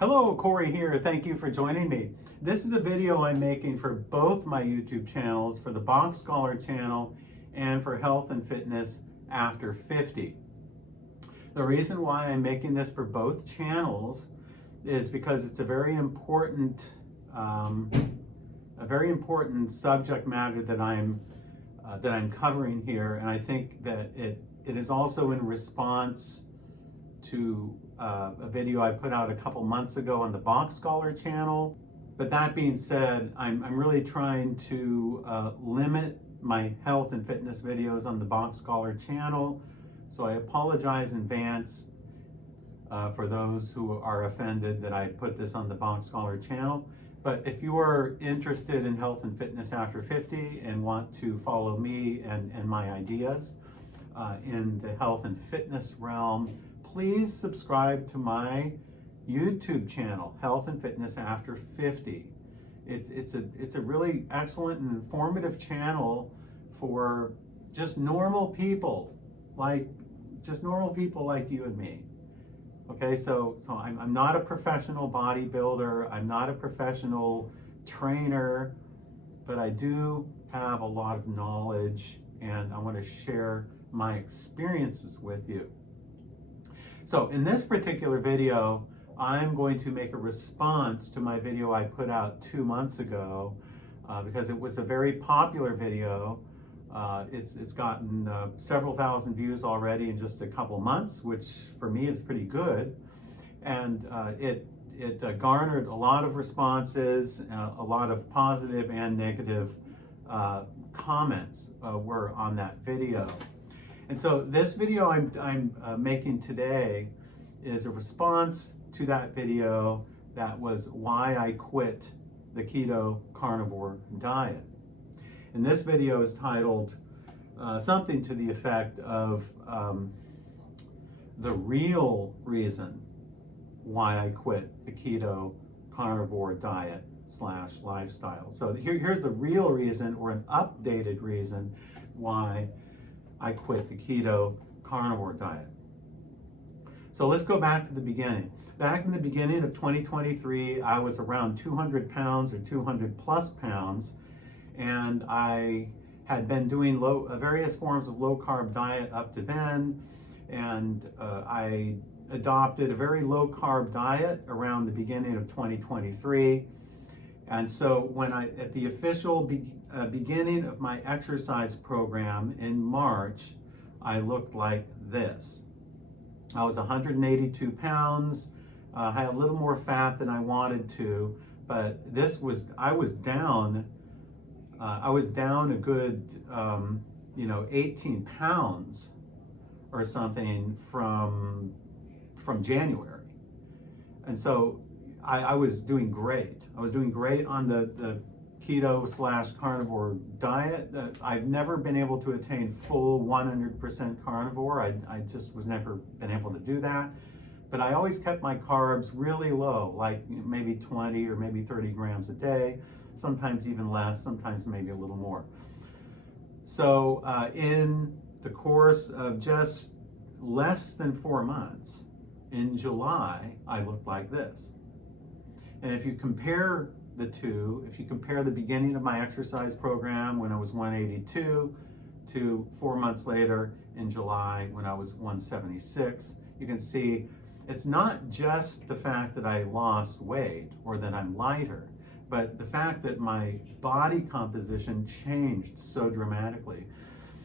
Hello, Corey here. Thank you for joining me. This is a video I'm making for both my YouTube channels, for the Box Scholar channel and for Health and Fitness After 50. The reason why I'm making this for both channels is because it's a very important subject matter that I'm covering here, and I think that it is also in response to a video I put out a couple months ago on the Box Scholar channel. But that being said, I'm really trying to limit my health and fitness videos on the Box Scholar channel. So I apologize in advance for those who are offended that I put this on the Box Scholar channel. But if you are interested in health and fitness after 50 and want to follow me and my ideas in the health and fitness realm, please subscribe to my YouTube channel, Health and Fitness After 50. It's a really excellent and informative channel for just normal people like you and me. Okay, so I'm not a professional bodybuilder, I'm not a professional trainer, but I do have a lot of knowledge and I want to share my experiences with you. So in this particular video, I'm going to make a response to my video I put out 2 months ago because it was a very popular video. It's gotten several thousand views already in just a couple months, which for me is pretty good. And it garnered a lot of responses, a lot of positive and negative comments were on that video. And so this video I'm making today is a response to that video that was why I quit the keto carnivore diet. And this video is titled something to the effect of the real reason why I quit the keto carnivore diet / lifestyle. So here's the real reason, or an updated reason, why I quit the keto carnivore diet. So let's go back to the beginning. Back in the beginning of 2023, I was around 200 pounds or 200 plus pounds, and I had been doing various forms of low carb diet up to then, and I adopted a very low carb diet around the beginning of 2023. And so when at the official beginning of my exercise program in March, I looked like this. I was 182 pounds. I had a little more fat than I wanted to, but I was down a good 18 pounds or something from January. And so I was doing great. I was doing great on the keto / carnivore diet. I've never been able to attain full 100% carnivore. I just was never been able to do that. But I always kept my carbs really low, like maybe 20 or maybe 30 grams a day, sometimes even less, sometimes maybe a little more. So in the course of just less than 4 months, in July, I looked like this. And if you compare the two, if you compare the beginning of my exercise program when I was 182 to 4 months later in July when I was 176, you can see it's not just the fact that I lost weight or that I'm lighter, but the fact that my body composition changed so dramatically.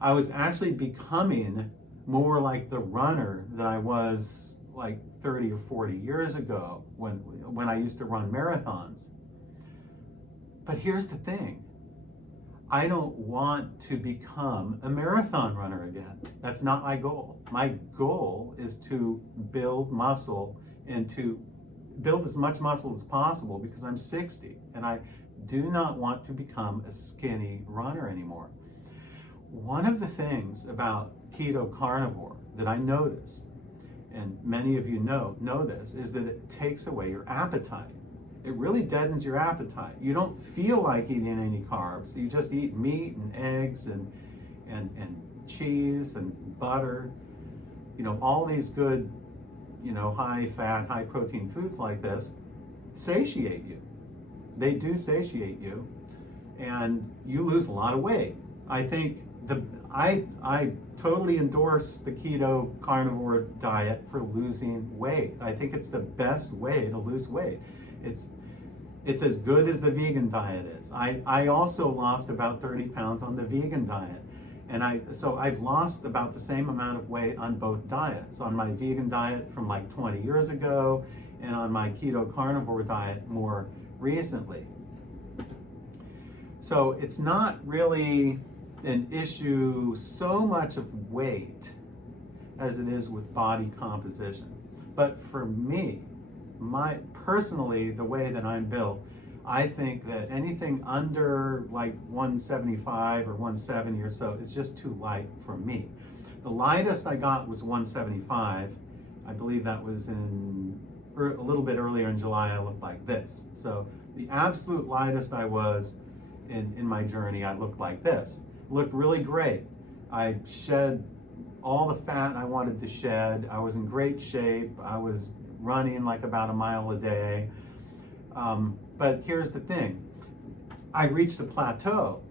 I was actually becoming more like the runner that I was like 30 or 40 years ago when I used to run marathons. But here's the thing. I don't want to become a marathon runner again. That's not my goal. My goal is to build muscle and to build as much muscle as possible because I'm 60 and I do not want to become a skinny runner anymore. One of the things about keto carnivore that I noticed, and many of you know this, is that it takes away your appetite. It really deadens your appetite. You don't feel like eating any carbs. You just eat meat and eggs and cheese and butter, all these good high fat, high protein foods like this satiate you. They do satiate you, and you lose a lot of weight. I think I totally endorse the keto carnivore diet for losing weight. I think it's the best way to lose weight. It's as good as the vegan diet is. I also lost about 30 pounds on the vegan diet. And so I've lost about the same amount of weight on both diets, on my vegan diet from like 20 years ago, and on my keto carnivore diet more recently. So it's not really an issue so much of weight as it is with body composition. But for me, personally, the way that I'm built, I think that anything under like 175 or 170 or so is just too light for me. The lightest I got was 175. I believe that was a little bit earlier in July. I looked like this. So the absolute lightest I was in my journey, I looked like this. Looked really great. I shed all the fat I wanted to shed. I was in great shape. I was running like about a mile a day. But here's the thing. I reached a plateau,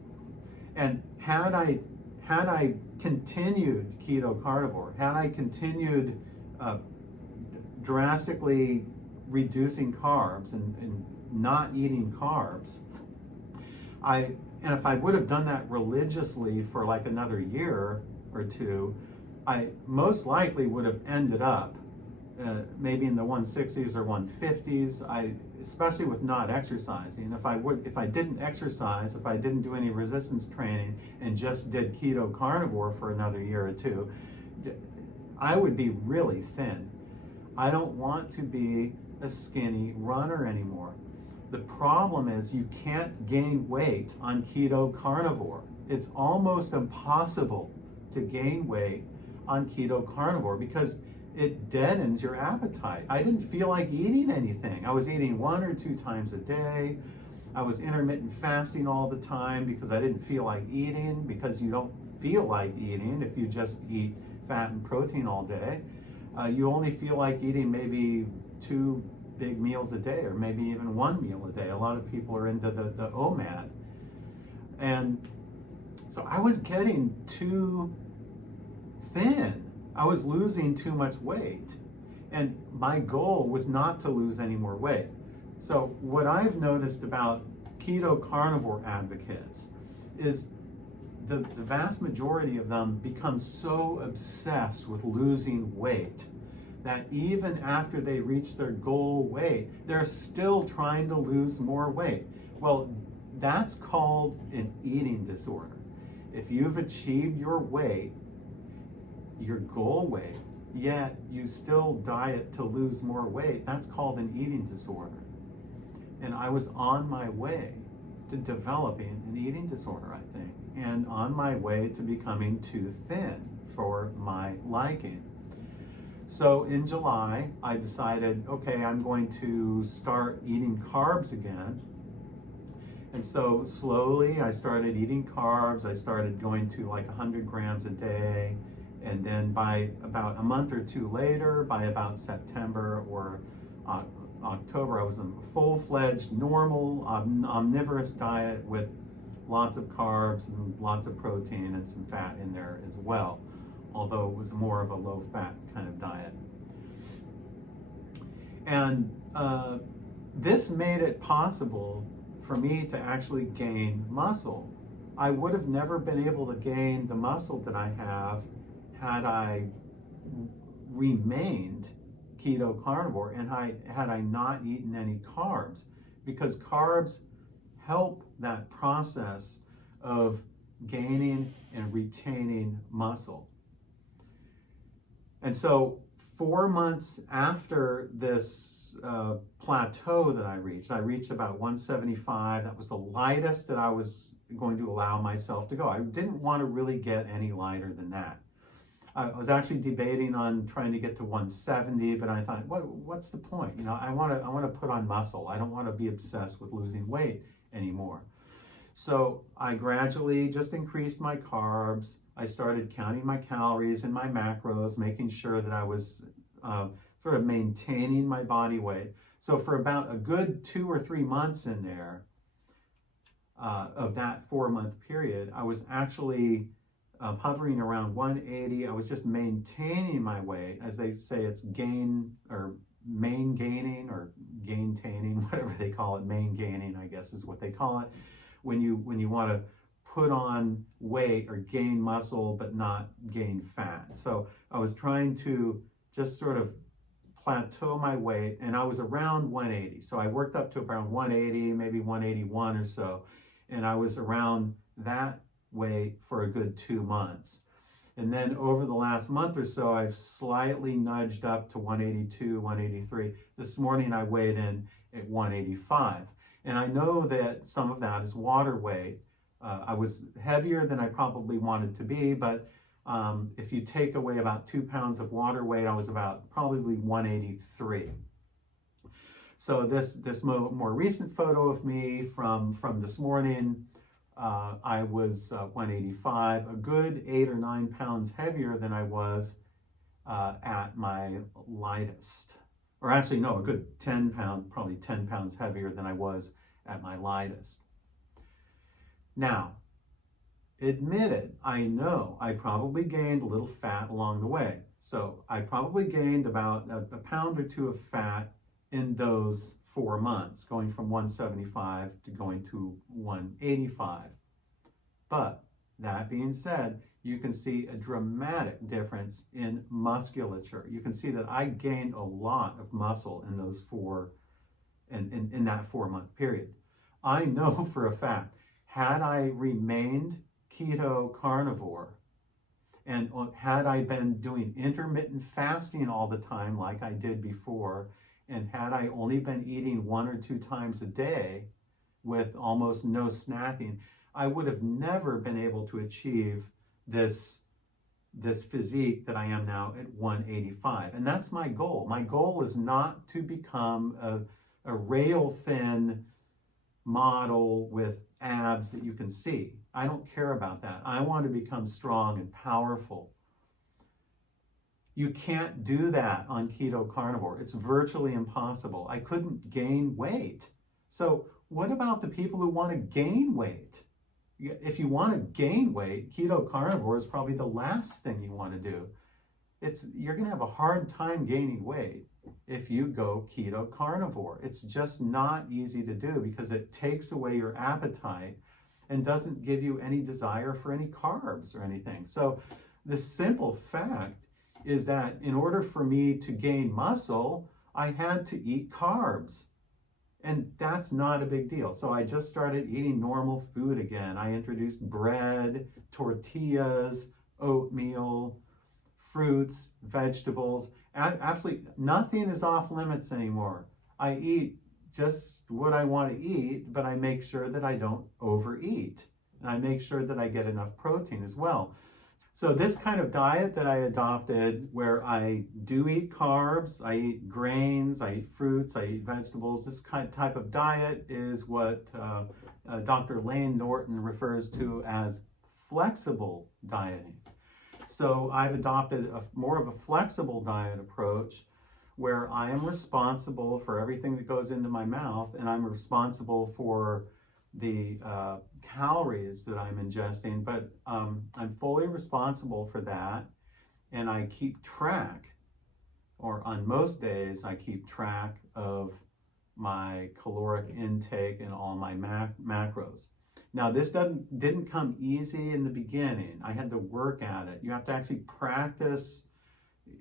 and had I continued keto carnivore, had I continued drastically reducing carbs and not eating carbs, and if I would have done that religiously for like another year or two, I most likely would have ended up maybe in the 160s or 150s. Especially with not exercising. If I didn't exercise, if I didn't do any resistance training and just did keto carnivore for another year or two, I would be really thin. I don't want to be a skinny runner anymore. The problem is you can't gain weight on keto carnivore. It's almost impossible to gain weight on keto carnivore because it deadens your appetite. I didn't feel like eating anything. I was eating 1 or 2 times a day. I was intermittent fasting all the time because I didn't feel like eating, because you don't feel like eating if you just eat fat and protein all day. You only feel like eating maybe 2 big meals a day, or maybe even 1 meal a day. A lot of people are into the OMAD. And so I was getting too thin. I was losing too much weight, and my goal was not to lose any more weight. So what I've noticed about keto carnivore advocates is the vast majority of them become so obsessed with losing weight that even after they reach their goal weight, they're still trying to lose more weight. Well, that's called an eating disorder. If you've achieved your weight, your goal weight, yet you still diet to lose more weight, that's called an eating disorder. And I was on my way to developing an eating disorder, I think, and on my way to becoming too thin for my liking. So in July, I decided, okay, I'm going to start eating carbs again. And so slowly I started eating carbs. I started going to like 100 grams a day. And then by about a month or 2 later, by about September or October, I was on a full-fledged, normal, omnivorous diet with lots of carbs and lots of protein and some fat in there as well, although it was more of a low-fat kind of diet. And this made it possible for me to actually gain muscle. I would have never been able to gain the muscle that I have had I remained keto carnivore and had I not eaten any carbs, because carbs help that process of gaining and retaining muscle. And so 4 months after this plateau that I reached about 175. That was the lightest that I was going to allow myself to go. I didn't want to really get any lighter than that. I was actually debating on trying to get to 170, but I thought, what's the point? I want to put on muscle. I don't want to be obsessed with losing weight anymore. So I gradually just increased my carbs. I started counting my calories and my macros, making sure that I was sort of maintaining my body weight. So for about a good 2 or 3 months in there, of that 4-month period, I was actually hovering around 180. I was just maintaining my weight. As they say, it's gain or main gaining or gaintaining, whatever they call it. Main gaining, I guess, is what they call it. When you want to put on weight or gain muscle but not gain fat. So I was trying to just sort of plateau my weight, and I was around 180. So I worked up to around 180, maybe 181 or so, and I was around that weight for a good 2 months. And then over the last month or so, I've slightly nudged up to 182, 183. This morning I weighed in at 185. And I know that some of that is water weight. I was heavier than I probably wanted to be, but if you take away about 2 pounds of water weight, I was about probably 183. So this more recent photo of me from this morning, I was 185, a good 8 or 9 pounds heavier than I was at my lightest. Or actually, no, a good 10 pounds, probably 10 pounds heavier than I was at my lightest. Now, admitted, I know I probably gained a little fat along the way. So I probably gained about a pound or two of fat in those 4 months, going from 175 to going to 185. But that being said, you can see a dramatic difference in musculature. You can see that I gained a lot of muscle in those in that 4-month period. I know for a fact, had I remained keto carnivore, and had I been doing intermittent fasting all the time like I did before, and had I only been eating 1 or 2 times a day with almost no snacking, I would have never been able to achieve this physique that I am now at 185. And that's my goal. My goal is not to become a rail thin model with abs that you can see. I don't care about that. I want to become strong and powerful. You can't do that on keto carnivore. It's virtually impossible. I couldn't gain weight. So what about the people who want to gain weight? If you want to gain weight, keto carnivore is probably the last thing you want to do. You're going to have a hard time gaining weight if you go keto carnivore. It's just not easy to do because it takes away your appetite and doesn't give you any desire for any carbs or anything. So the simple fact is that in order for me to gain muscle, I had to eat carbs. And that's not a big deal. So I just started eating normal food again. I introduced bread, tortillas, oatmeal, fruits, vegetables. Absolutely nothing is off limits anymore. I eat just what I want to eat, but I make sure that I don't overeat. And I make sure that I get enough protein as well. So this kind of diet that I adopted, where I do eat carbs, I eat grains, I eat fruits, I eat vegetables, this type of diet is what Dr. Lane Norton refers to as flexible dieting. So I've adopted more of a flexible diet approach where I am responsible for everything that goes into my mouth, and I'm responsible for the calories that I'm ingesting, but I'm fully responsible for that, and I keep track, or on most days, I keep track of my caloric intake and all my macros. Now, this didn't come easy in the beginning. I had to work at it. You have to actually practice.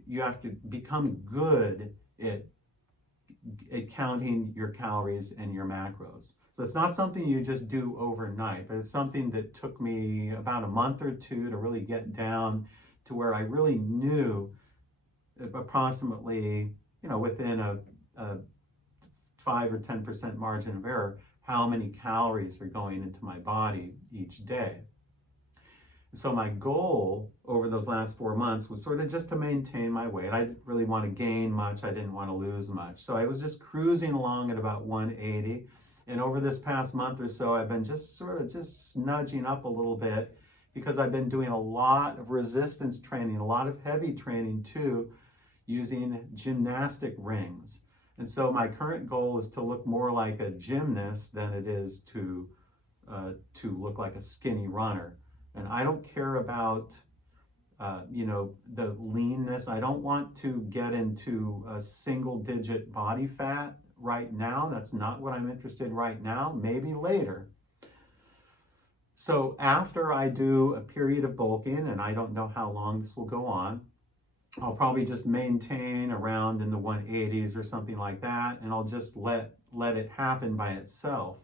You have to become good at counting your calories and your macros. So it's not something you just do overnight, but it's something that took me about a month or two to really get down to where I really knew approximately, within a 5 or 10% margin of error, how many calories are going into my body each day. So my goal over those last 4 months was sort of just to maintain my weight. I didn't really want to gain much. I didn't want to lose much. So I was just cruising along at about 180. And over this past month or so, I've been just nudging up a little bit because I've been doing a lot of resistance training, a lot of heavy training too, using gymnastic rings. And so my current goal is to look more like a gymnast than it is to look like a skinny runner. And I don't care about the leanness. I don't want to get into a single digit body fat right now. That's not what I'm interested in right now, maybe later. So after I do a period of bulking, and I don't know how long this will go on, I'll probably just maintain around in the 180s or something like that, and I'll just let it happen by itself.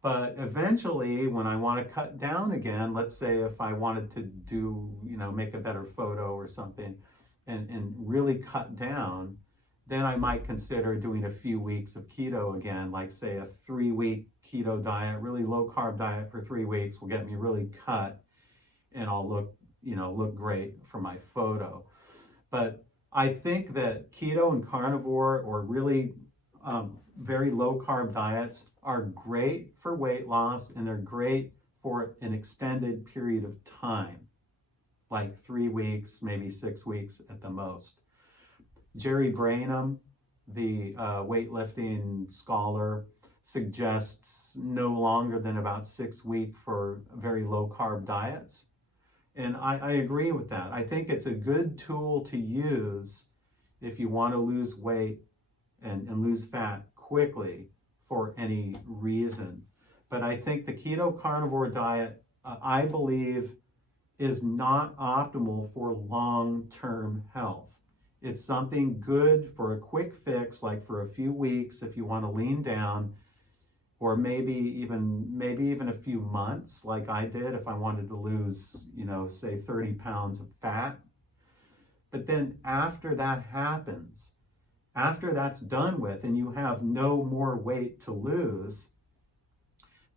But eventually, when I want to cut down again, let's say if I wanted to do, make a better photo or something and really cut down, then I might consider doing a few weeks of keto again, like say a 3-week keto diet, really low carb diet for 3 weeks will get me really cut, and I'll look great for my photo. But I think that keto and carnivore, or really very low carb diets, are great for weight loss, and they're great for an extended period of time, like 3 weeks, maybe 6 weeks at the most. Jerry Brainham, the weightlifting scholar, suggests no longer than about 6 weeks for very low carb diets. And I agree with that. I think it's a good tool to use if you want to lose weight and lose fat quickly for any reason. But I think the keto carnivore diet, I believe, is not optimal for long-term health. It's something good for a quick fix, like for a few weeks if you want to lean down, or maybe even a few months, like I did if I wanted to lose, say 30 pounds of fat. But then after that happens, after that's done with and you have no more weight to lose,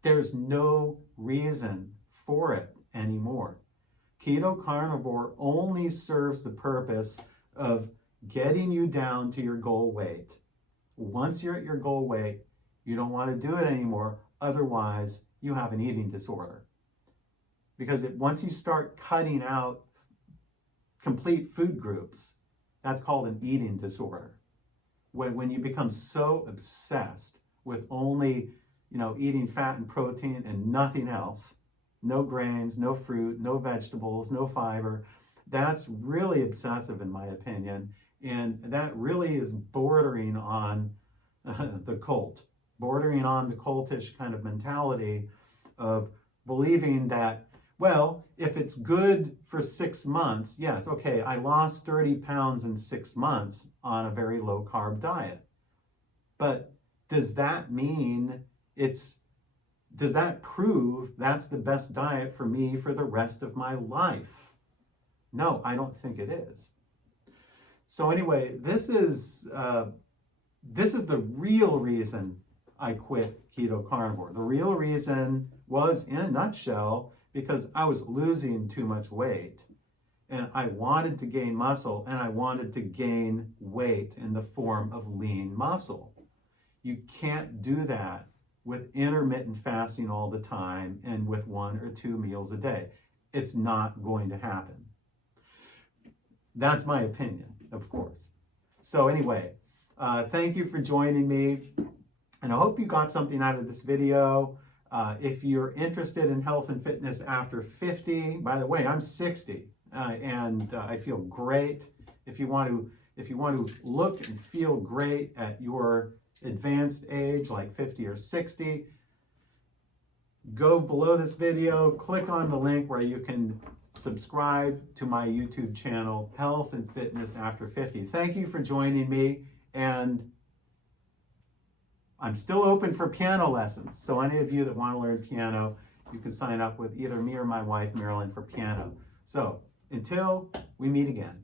there's no reason for it anymore. Keto carnivore only serves the purpose of getting you down to your goal weight. Once you're at your goal weight, you don't want to do it anymore. Otherwise, you have an eating disorder. Because once you start cutting out complete food groups, that's called an eating disorder. When you become so obsessed with only, eating fat and protein and nothing else, no grains, no fruit, no vegetables, no fiber, that's really obsessive in my opinion. And that really is bordering on the cult. Bordering on the cultish kind of mentality of believing that, well, if it's good for 6 months, yes, okay, I lost 30 pounds in 6 months on a very low carb diet. But does that mean does that prove that's the best diet for me for the rest of my life? No, I don't think it is. So anyway, this is the real reason I quit keto carnivore. The real reason was, in a nutshell, because I was losing too much weight, and I wanted to gain muscle, and I wanted to gain weight in the form of lean muscle. You can't do that with intermittent fasting all the time and with 1 or 2 meals a day. It's not going to happen. That's my opinion, of course. So anyway, thank you for joining me. And I hope you got something out of this video. If you're interested in health and fitness after 50, by the way, I'm 60, and I feel great. If you want to look and feel great at your advanced age, like 50 or 60, go below this video, click on the link where you can subscribe to my YouTube channel, Health and Fitness After 50. Thank you for joining me, and I'm still open for piano lessons. So any of you that want to learn piano, you can sign up with either me or my wife, Marilyn, for piano. So until we meet again.